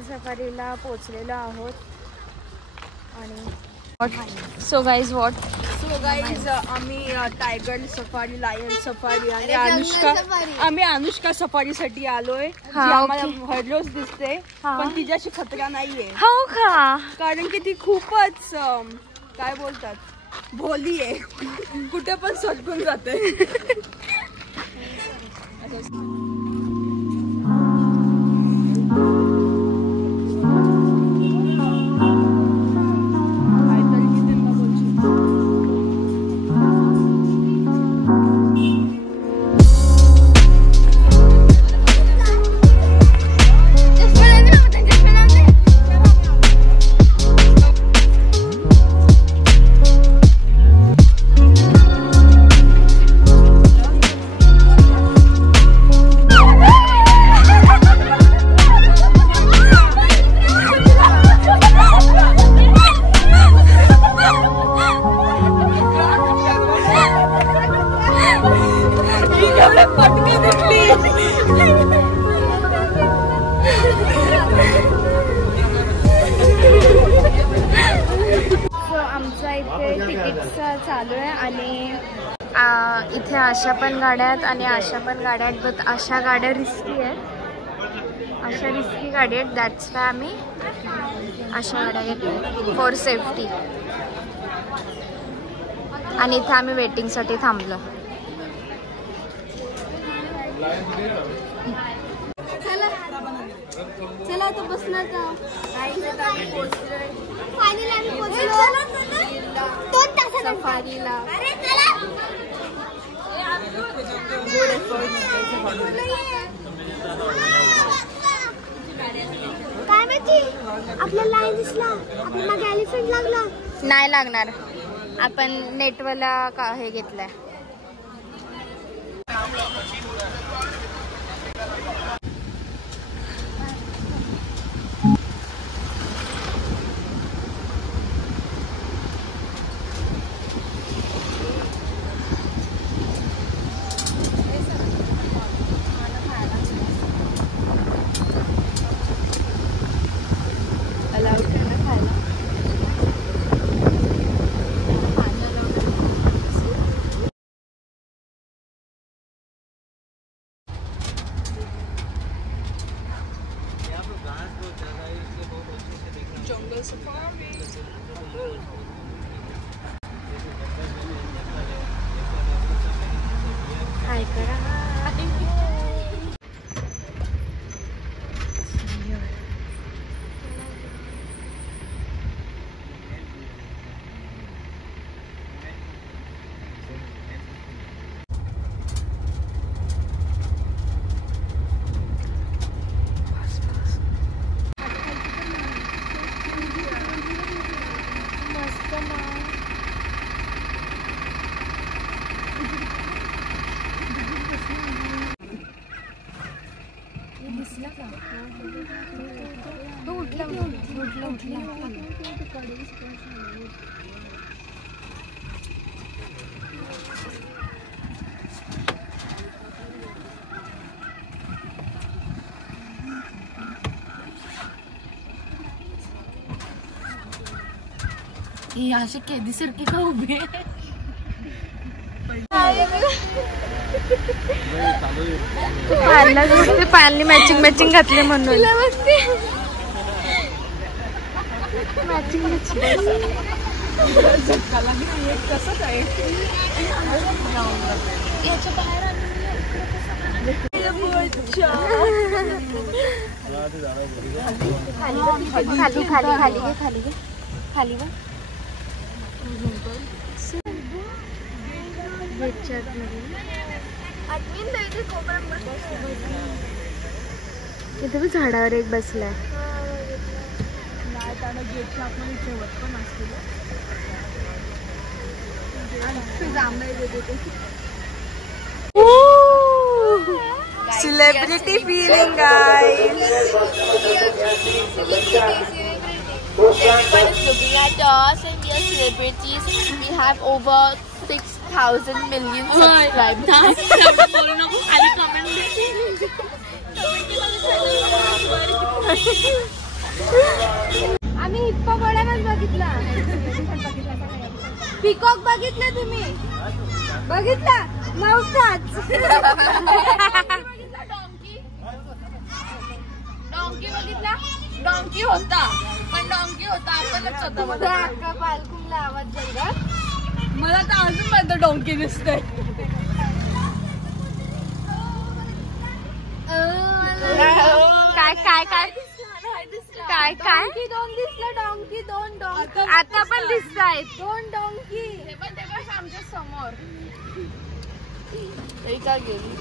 जंगल सफारीला पोचलेलो आहोत. आणि so guys आम्ही टायगर सफारी, लायन सफारी आणि आम्ही अनुष्का सफारीसाठी आलोय. आम्हाला हररोज दिसते पण तिच्याशी खतरा नाहीये. हो का? कारण की ती खूपच काय बोलतात भोली आहे. कुठे पण सटकून जाते. आमचा इथे तिकीटचा चालू आहे आणि इथे अशा पण गाड्या आहेत आणि अशा पण गाड्या आहेत. बट अशा गाड्या रिस्की आहेत. अशा रिस्की गाड्या आहेत. दॅट्स वाय आम्ही अशा गाड्या घेतल्या फॉर सेफ्टी. आणि इथे आम्ही वेटिंगसाठी थांबलो. चला आता बसणार का? सफारीला काय माहिती आपल्याला लाईन दिसला. आपण मागे एलिफंट लागला. नाही लागणार. आपण नेटवाला का हे घेतलंय. जंगल सफारी काय करा. असे केदीसारखे का उभे. पायाला मॅचिंग घातले म्हणून. मॅचिंग याच्या बाहेर खाली खाली खाली घे खाली घे खाली वा. इथे पण झाडावर एक बसलाय. Celebrity feeling, guys. Everyone is looking at us and we are celebrities. We have over 6,000 million subscribers. आम्ही हिप्पोपोटामस बघितला, पिकॉक बघितलं तुम्ही, बघितला नव्हताच. डॉंकी बघितला, डॉंकी होता पण डॉंकी होता आपणच होता. अक्का पालकुमला आवाज जंगलात. मला तर अजून पर्यंत डॉंकी दिसतंय. काय काय काय काय काय दोन दिसलं, डॉंकी दोन डॉंकी आता पण दिसत आहेत, दोन डॉंकी पण ते बस आमच्या समोर. काय गेली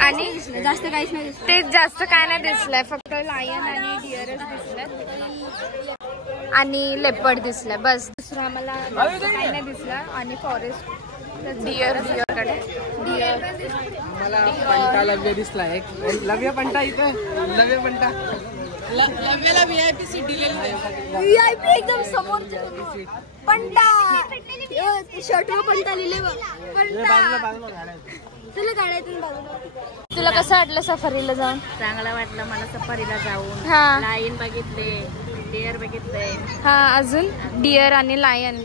आणि जास्त काहीच नाही दिसलं. तेच जास्त काय नाही दिसलंय, फक्त लायन आणि डिअरच दिसलंय आणि लेपर्ड दिसलंय बस. दुसरं आम्हाला काही नाही दिसलं. आणि फॉरेस्ट डिअर कडे मला पंटा लव्य दिसला. एक लव्य पंटा इथे, लव्य पंटा लव्याला VIP सीट दिलेली आहे. VIP एकदम समोर पंटा शर्टवर पंटा लिहिले बघ. तुला काढायचं बाजूला. तुला कसं वाटलं सफारीला जाऊन? चांगलं वाटलं मला सफारीला जाऊन. हा, लायन बघितले, डिअर बघितले. हा अजून डिअर आणि लायन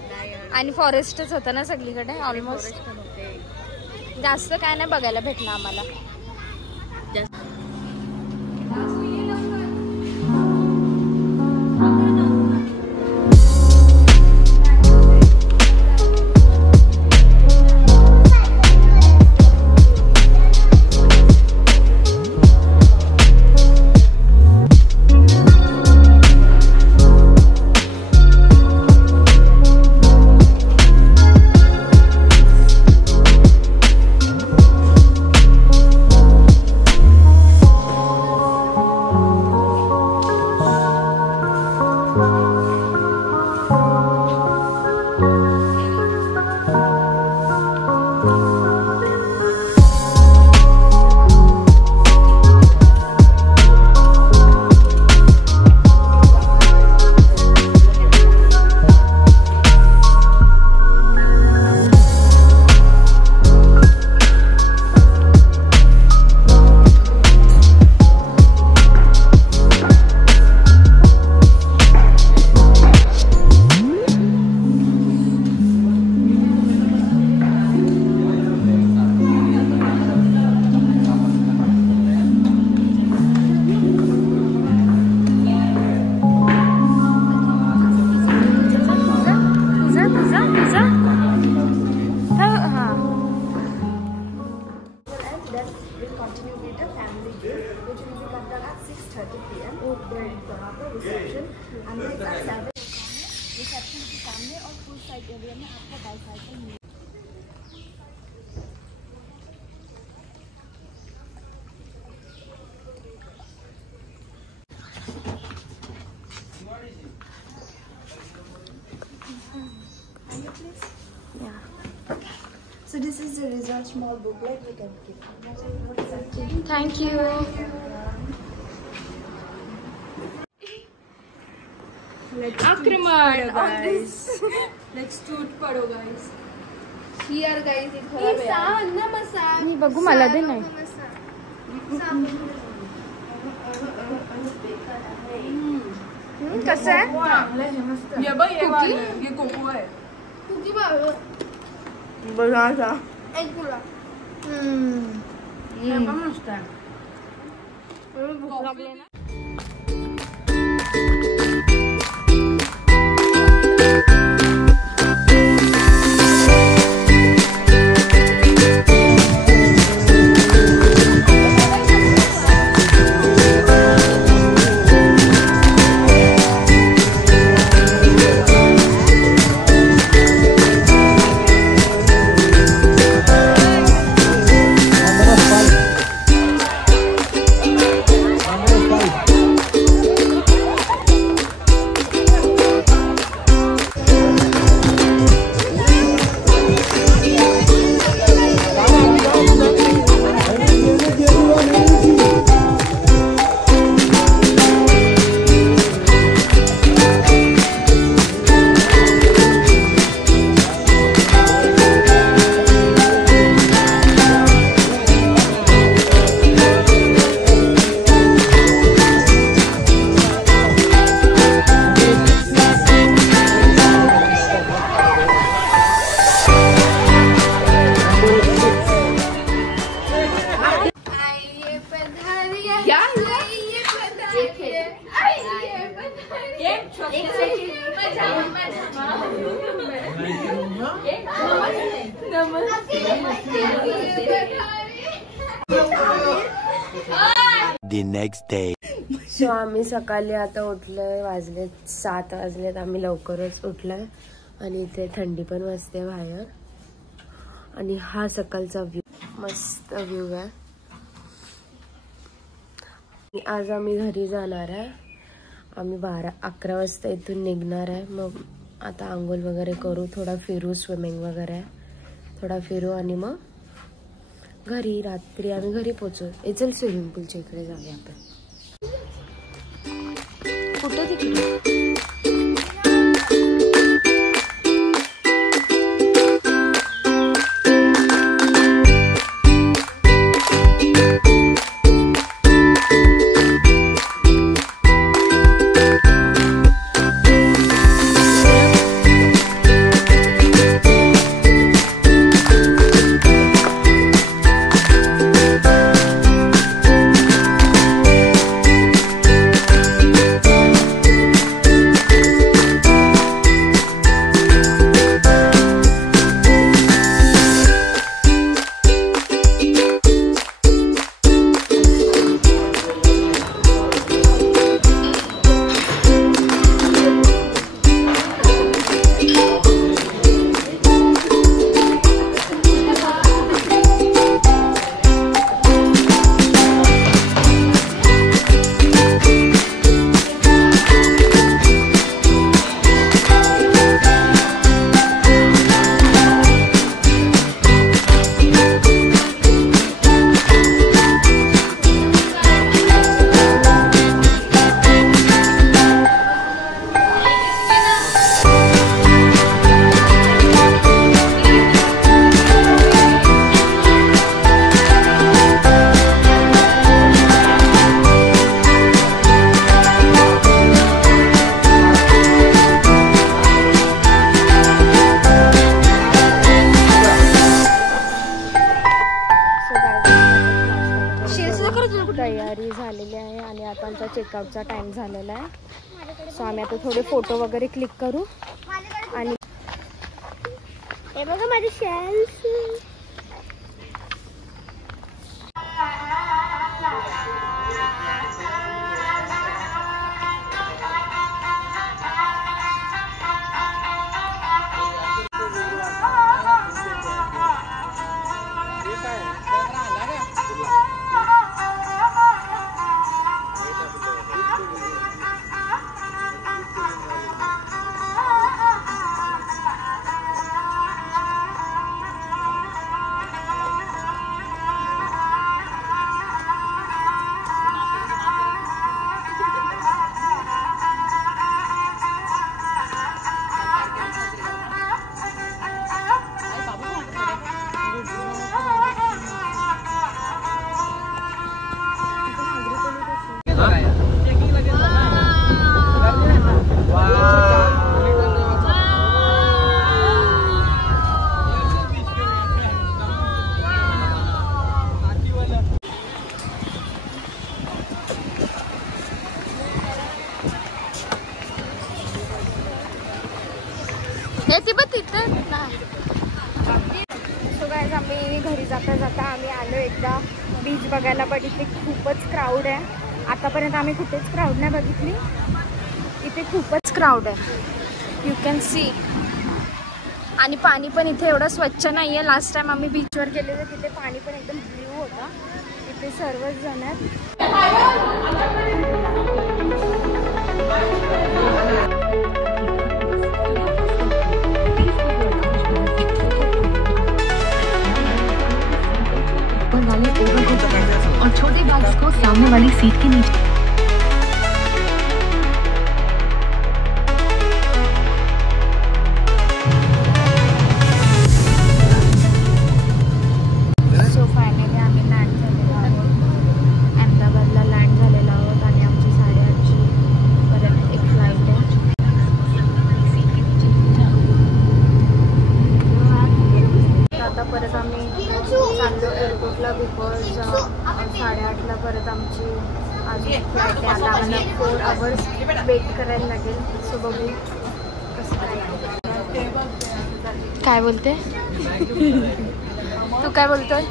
आणि फॉरेस्टच होतं ना सगळीकडे ऑलमोस्ट. जास्त काय नाही बघायला भेटलं आम्हाला. So this is the result small booklet we can keep. Thank you. आक्रमण guys. Let's shoot पडो guys. Here guys it खराब आहे. मी बघू मला दे नाही. कसं आहे? ये बघ ये कोको आहे. कुकी बघ. बघा एक तुला. मस्त आहे. भूक लागली ना. Bye. The next day. So आम्ही सकाळी आता उठलोय, वाजलेत 7 वाजलेत. आम्ही लवकरच उठलोय आणि इथे थंडी पण वाजते बाहेर. आणि हा सकाळचा व्ह्यू, मस्त व्ह्यू आहे. आज आम्ही घरी जाणार आहे. आम्ही 12-11 वाजता इथून निघणार आहे. मग आता आंघोळ वगैरे करू, थोडा फिरू, स्विमिंग वगैरे थोडा फिरू आणि मग घरी. रात्री आम्ही घरी पोचू. चल स्विमिंग पूलच्या इकडे जाऊया आपण. कुठे तिकडे तयारी झालेली आहे आणि आता आमचा चेकआउटचा टाइम झालेला आहे. सो आम्ही आता थोडे फोटो वगैरे क्लिक करू. आणि हे बघा माझे शेल्स. सो गाइस आम्ही घरी जाता जाता आम्ही आलो एकदा बीच बघायला, पण इथे खूपच क्राऊड आहे. आतापर्यंत आम्ही कुठेच क्राऊड नाही बघितली, इथे खूपच क्राऊड आहे. You can see. आणि पाणी पण इथे एवढं स्वच्छ नाही आहे. लास्ट टाइम आम्ही बीचवर गेलेलो तिथे पाणी पण एकदम ब्ल्यू होता. इथे सर्वच जण आहेत. और छोटे बैग्स को सामने वाली सीट के नीचे. सो फायनली आम्ही लँड झालेलो आहोत. अहमदाबादला लँड झालेलो आहोत आणि आमची 8:30ची परत एक फ्लाईट आहे. आता परत आम्ही चाललो एअरपोर्टला, बिकॉज 8:30ला परत आमची अजून फ्लाईट आहे. आता आम्हाला 4 आवर्स वेट करायला लागेल. सो बघू कसं काय बोलते तू, काय बोलतोय.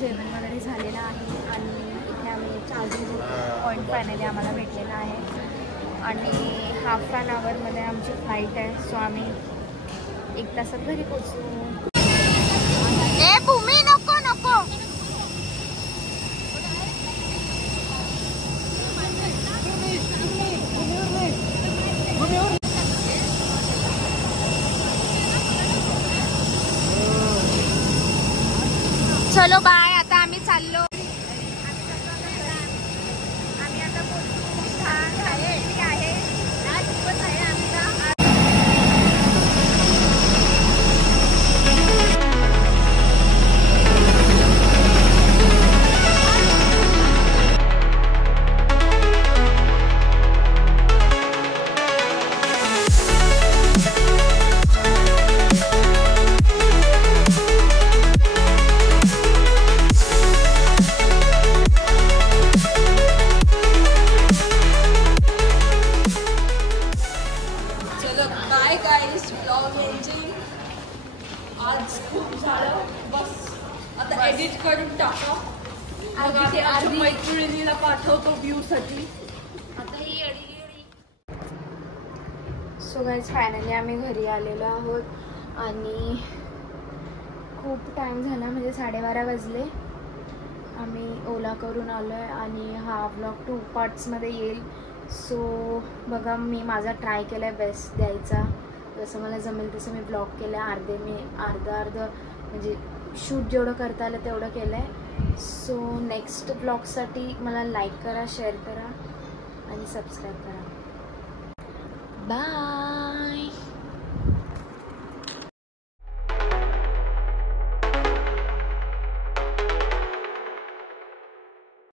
जेवण वगैरे झालेलं आहे आणि इथे आम्ही चार्जिंग पॉईंट फायनली आम्हाला भेटलेला आहे आणि हाफ ॲन आवरमध्ये आमची फ्लाईट आहे. सो आम्ही 1 तासात घरी पोचलो. ए भूमी नको नको. चलो बाय. आता आम्ही चाललो. आम्ही आता पोहोचलो. आहे दिवस आहे आमचा. Bye guys. Blog ending. आज खूप झालं. बस आता एडिट करून टाका. आमच्या मैत्रिणीला पाठवतो व्ह्यू साठी. सो गाईज फायनली आम्ही घरी आलेलो आहोत आणि खूप टाईम झाला म्हणजे 12:30 वाजले. आम्ही ओला करून आलो आहे आणि हा ब्लॉग 2 पार्ट्समध्ये येईल. सो बघा मी माझा ट्राय केला आहे बेस्ट द्यायचा. जसं मला जमेल तसं मी ब्लॉग केलं आहे. अर्धं म्हणजे शूट जेवढं करता आलं तेवढं केलं आहे. सो नेक्स्ट ब्लॉगसाठी मला लाईक करा, शेअर करा आणि सबस्क्राईब करा. बाय.